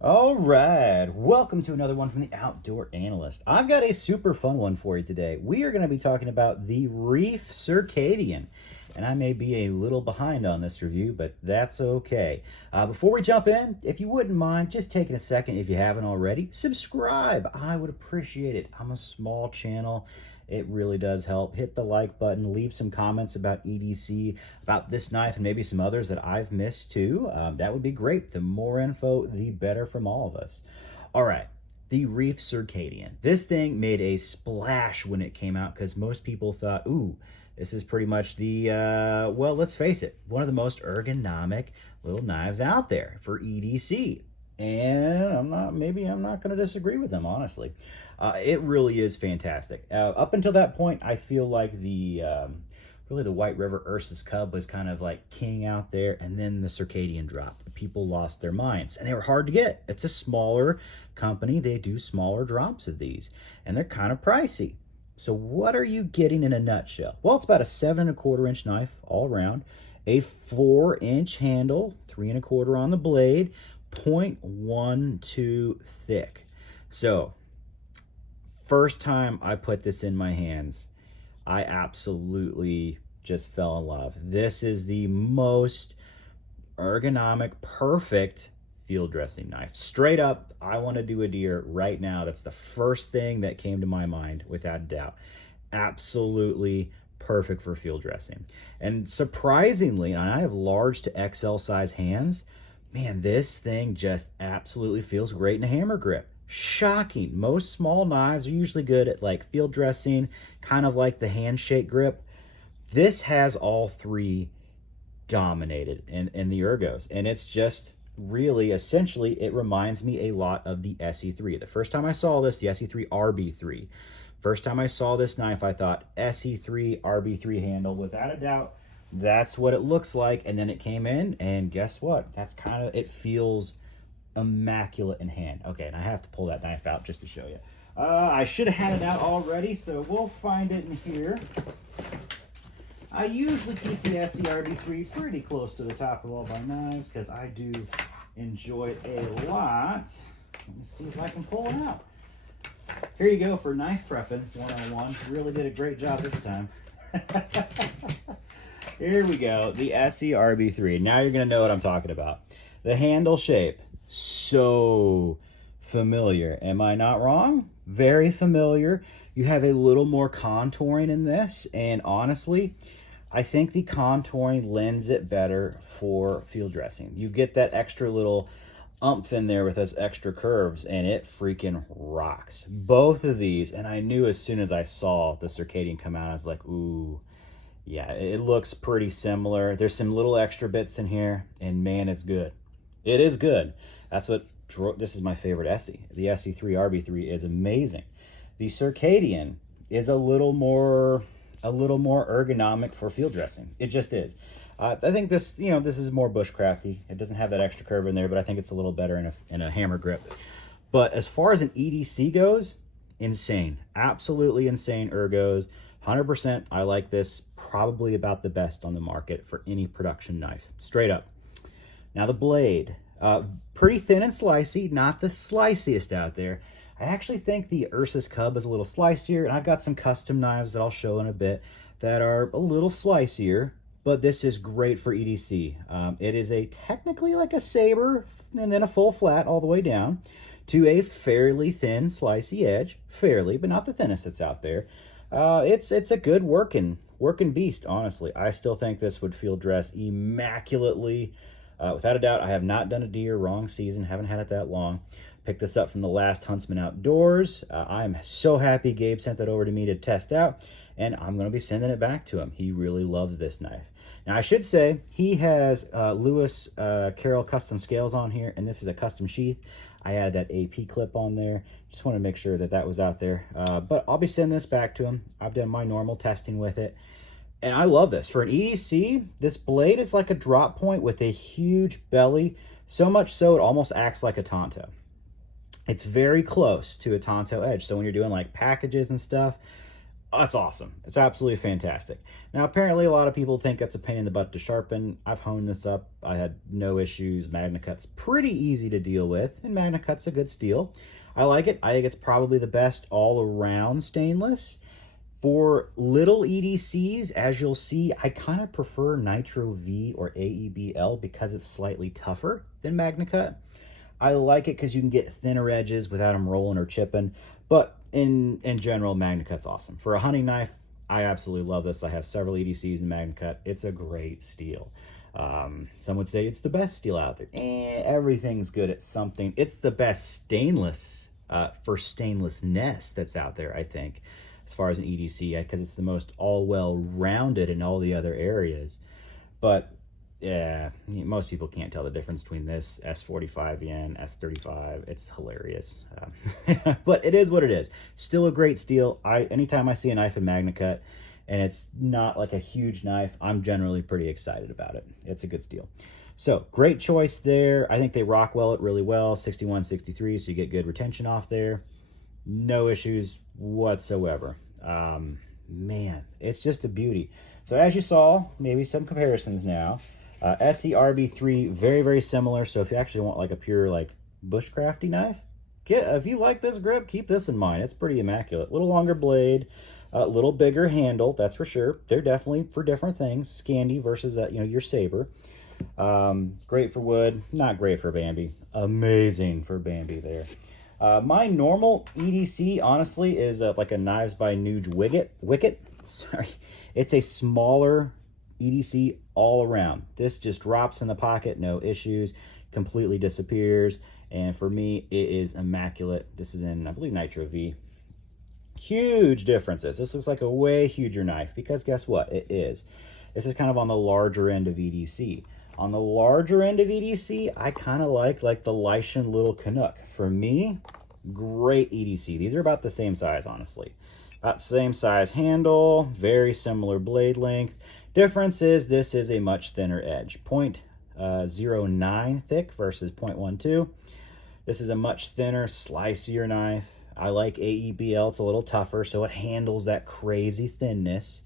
All right, welcome to another one from the Outdoor Analyst. I've got a super fun one for you today. We are going to be talking about the Reiff Circadian, and I may be a little behind on this review, but that's okay. Before we jump in, if you wouldn't mind just taking a second, if you haven't already, subscribe. I would appreciate it. I'm a small channel. It really does help. Hit the like button, leave some comments about EDC, about this knife, and maybe some others that I've missed too. That would be great. The more info, the better from all of us. All right, the Reiff Circadian. This thing made a splash when it came out because most people thought, ooh, this is pretty much the, well, let's face it, one of the most ergonomic little knives out there for EDC. And I'm not going to disagree with them, honestly. It really is fantastic. Up until that point, I feel like really the White River Ursus Cub was kind of like king out there, and then the Circadian dropped. People lost their minds, and they were hard to get. It's a smaller company. They do smaller drops of these, and they're kind of pricey. So what are you getting in a nutshell? Well, it's about a 7¼ inch knife all around, a 4-inch handle, 3¼ on the blade, 0.12 thick. So first time I put this in my hands, I absolutely just fell in love. This is the most ergonomic, perfect field dressing knife. Straight up, I want to do a deer right now. That's the first thing that came to my mind, without a doubt. Absolutely perfect for field dressing. And surprisingly, and I have large to XL size hands, man, this thing just absolutely feels great in a hammer grip. Shocking. Most small knives are usually good at like field dressing, kind of like the handshake grip. This has all three dominated in the ergos, and it's just really, essentially, it reminds me a lot of the SE3. The first time I saw this, the SE3 RB3. First time I saw this knife, I thought SE3 RB3 handle, without a doubt. That's what it looks like. And then it came in, and guess what? That's kind of, it feels immaculate in hand. Okay, and I have to pull that knife out just to show you. I should have had it out already, so we'll find it in here. I usually keep the SE-RB3 pretty close to the top of all my knives because I do enjoy it a lot. Let me see if I can pull it out. Here you go for knife prepping 101. Really did a great job this time. Here we go, the SE-RB3. Now you're going to know what I'm talking about. The handle shape, so familiar. Am I not wrong? Very familiar. You have a little more contouring in this, and honestly, I think the contouring lends it better for field dressing. You get that extra little umph in there with those extra curves, and it freaking rocks. Both of these, and I knew as soon as I saw the Circadian come out, I was like, ooh, yeah, it looks pretty similar. There's some little extra bits in here, and man, it's good. It is good. That's what, this is my favorite SE. The SE3 RB3 is amazing. The Circadian is a little more ergonomic for field dressing. It just is. I think this, this is more bushcrafty. It doesn't have that extra curve in there, but I think it's a little better in a hammer grip. But as far as an EDC goes, insane. Absolutely insane ergos. 100%, I like this, probably about the best on the market for any production knife. Straight up. Now the blade, pretty thin and slicey, not the sliciest out there. I actually think the Ursus Cub is a little slicier, and I've got some custom knives that I'll show in a bit that are a little slicier, but this is great for EDC. It is technically like a saber, and then a full flat all the way down to a fairly thin, slicey edge, fairly, but not the thinnest that's out there. It's a good working beast, honestly. I still think this would field dress immaculately. Without a doubt, I have not done a deer, wrong season, haven't had it that long. Picked this up from the last Huntsman Outdoors. I'm so happy Gabe sent that over to me to test out, and I'm going to be sending it back to him. He really loves this knife. Now, I should say, he has Lewis Carroll custom scales on here, and this is a custom sheath. I added that AP clip on there. Just want to make sure that was out there. But I'll be sending this back to him. I've done my normal testing with it. And I love this. For an EDC, this blade is like a drop point with a huge belly. So much so, it almost acts like a Tonto. It's very close to a Tonto edge. So when you're doing like packages and stuff, That's awesome. It's absolutely fantastic. Now, apparently, a lot of people think that's a pain in the butt to sharpen. I've honed this up. I had no issues. MagnaCut's pretty easy to deal with, and MagnaCut's a good steel. I like it. I think it's probably the best all-around stainless. For little EDCs, as you'll see, I kind of prefer Nitro V or AEBL because it's slightly tougher than MagnaCut. I like it because you can get thinner edges without them rolling or chipping. But in general, MagnaCut's awesome. For a hunting knife, I absolutely love this. I have several EDCs in MagnaCut. It's a great steel. Some would say it's the best steel out there. Everything's good at something. It's the best stainless for stainlessness that's out there, I think, as far as an EDC, because it's the most all well-rounded in all the other areas. But yeah, most people can't tell the difference between this S45 yen, S35. It's hilarious. But it is what it is. Still a great steel. Anytime I see a knife in MagnaCut and it's not like a huge knife, I'm generally pretty excited about it. It's a good steel. So great choice there. I think they rock well it really well. 61, 63, so you get good retention off there. No issues whatsoever. Man, it's just a beauty. So as you saw, maybe some comparisons now. SE-RB3, very, very similar. So if you actually want like a pure like bushcrafty knife, if you like this grip, keep this in mind. It's pretty immaculate. Little longer blade, a little bigger handle, that's for sure. They're definitely for different things. Scandi versus your saber. Great for wood, not great for Bambi. Amazing for Bambi there. My normal EDC, honestly, is like a Knives by Nuge Wicket. Sorry, it's a smaller EDC all around. This just drops in the pocket, no issues, completely disappears. And for me, it is immaculate. This is in, I believe, Nitro V. Huge differences. This looks like a way huger knife because guess what? It is. This is kind of on the larger end of EDC. On the larger end of EDC, I kind of like the Lycian Little Canuck. For me, great EDC. These are about the same size, honestly. About the same size handle, very similar blade length. Difference is this is a much thinner edge. 0.09 thick versus 0.12. This is a much thinner, slicier knife. I like AEBL. It's a little tougher, so it handles that crazy thinness.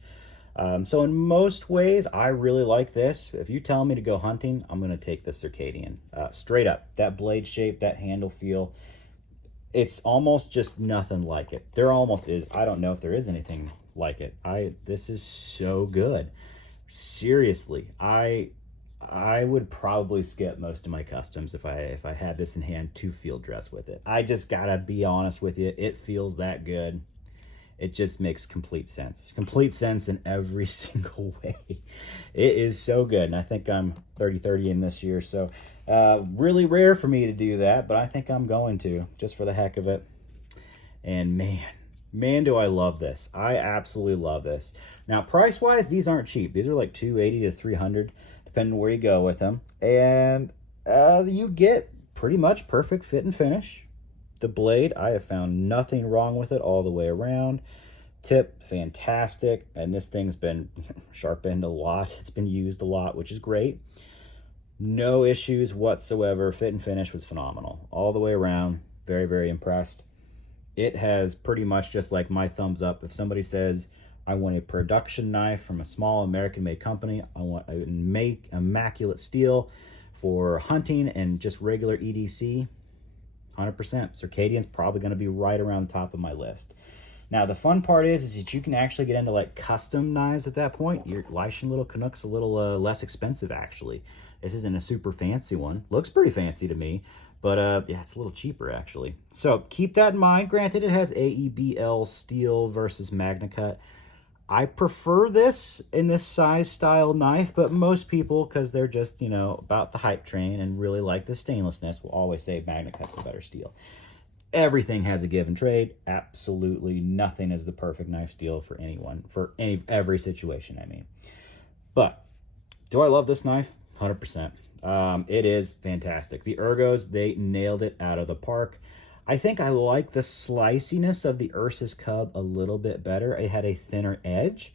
So in most ways, I really like this. If you tell me to go hunting, I'm going to take the Circadian. Straight up. That blade shape, that handle feel, it's almost just nothing like it. There almost is. I don't know if there is anything like it. This is so good. Seriously, I would probably skip most of my customs if I had this in hand to field dress with it. I just gotta be honest with you. It feels that good. It just makes complete sense. Complete sense in every single way. It is so good. And I think I'm 30-30 in this year. So really rare for me to do that, but I think I'm going to just for the heck of it. And man, do I love this. I absolutely love this. Now, price-wise, these aren't cheap. These are like $280 to $300, depending on where you go with them. And you get pretty much perfect fit and finish. The blade, I have found nothing wrong with it all the way around. Tip, fantastic. And this thing's been sharpened a lot. It's been used a lot, which is great. No issues whatsoever. Fit and finish was phenomenal. All the way around. Very, very impressed. It has pretty much just like my thumbs up. If somebody says, I want a production knife from a small American-made company, I want a immaculate steel for hunting and just regular EDC, 100%. Circadian's probably going to be right around the top of my list. Now, the fun part is that you can actually get into like custom knives at that point. Your Lycian Little Canuck's a little less expensive, actually. This isn't a super fancy one. Looks pretty fancy to me. But yeah, it's a little cheaper, actually. So keep that in mind. Granted, it has AEBL steel versus MagnaCut. I prefer this in this size style knife, but most people, because they're just, about the hype train and really like the stainlessness, will always say MagnaCut's a better steel. Everything has a give and trade. Absolutely nothing is the perfect knife steel for anyone, for every situation, I mean. But do I love this knife? 100%. It is fantastic. The ergos, they nailed it out of the park. I think I like the sliciness of the Ursus Cub a little bit better. It had a thinner edge.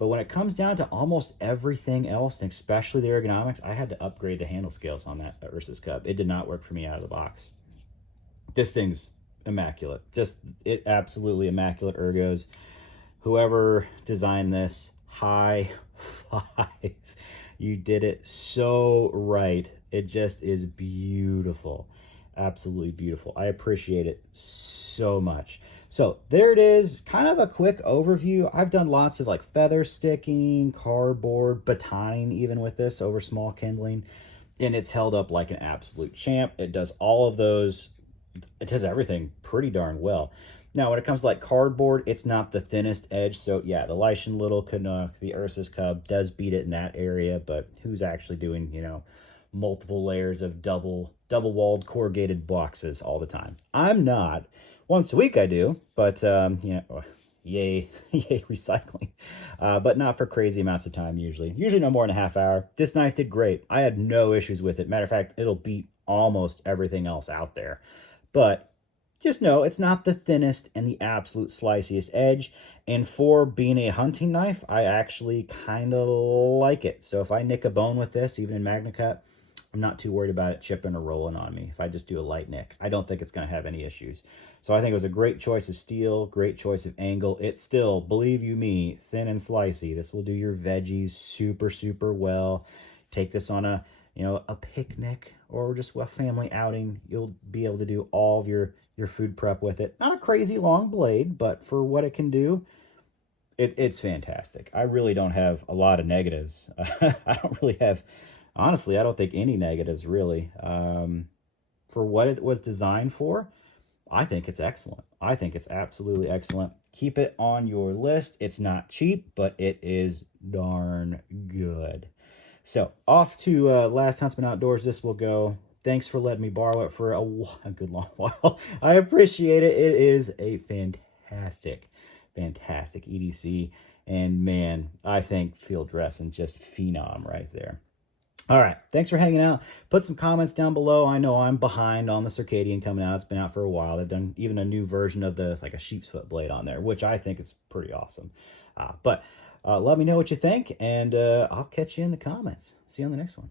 But when it comes down to almost everything else, and especially the ergonomics, I had to upgrade the handle scales on that Ursus Cub. It did not work for me out of the box. This thing's immaculate. Just, it absolutely immaculate ergos. Whoever designed this, high five. You did it so right. It just is beautiful. Absolutely beautiful. I appreciate it so much. So there it is, kind of a quick overview. I've done lots of like feather sticking, cardboard, batoning even with this over small kindling, and it's held up like an absolute champ. It does all of those. It does everything pretty darn well. Now, when it comes to like cardboard, it's not the thinnest edge. So yeah, the Lycian Little Canuck, the Ursus Cub does beat it in that area, but who's actually doing, you know, multiple layers of double walled corrugated boxes all the time? I'm not. Once a week I do, but yeah, yay, yay recycling. But not for crazy amounts of time usually. Usually no more than a half hour. This knife did great. I had no issues with it. Matter of fact, it'll beat almost everything else out there. But just know it's not the thinnest and the absolute sliciest edge. And for being a hunting knife, I actually kind of like it. So if I nick a bone with this, even in Magna Cut, I'm not too worried about it chipping or rolling on me. If I just do a light nick, I don't think it's going to have any issues. So I think it was a great choice of steel, great choice of angle. It's still, believe you me, thin and slicey. This will do your veggies super, super well. Take this on a, you know, a picnic or just a family outing. You'll be able to do all of your food prep with it. Not a crazy long blade, but for what it can do, it's fantastic. I really don't have a lot of negatives. I don't really have, honestly, I don't think any negatives really. For what it was designed for, I think it's excellent. I think it's absolutely excellent. Keep it on your list. It's not cheap, but it is darn good. So off to Last Huntsman Outdoors. This will go. Thanks for letting me borrow it for a good long while. I appreciate it. It is a fantastic, fantastic EDC. And man, I think field dressing just phenom right there. All right, thanks for hanging out. Put some comments down below. I know I'm behind on the Circadian coming out. It's been out for a while. They've done even a new version of the like a sheep's foot blade on there, which I think is pretty awesome. But let me know what you think, and I'll catch you in the comments. See you on the next one.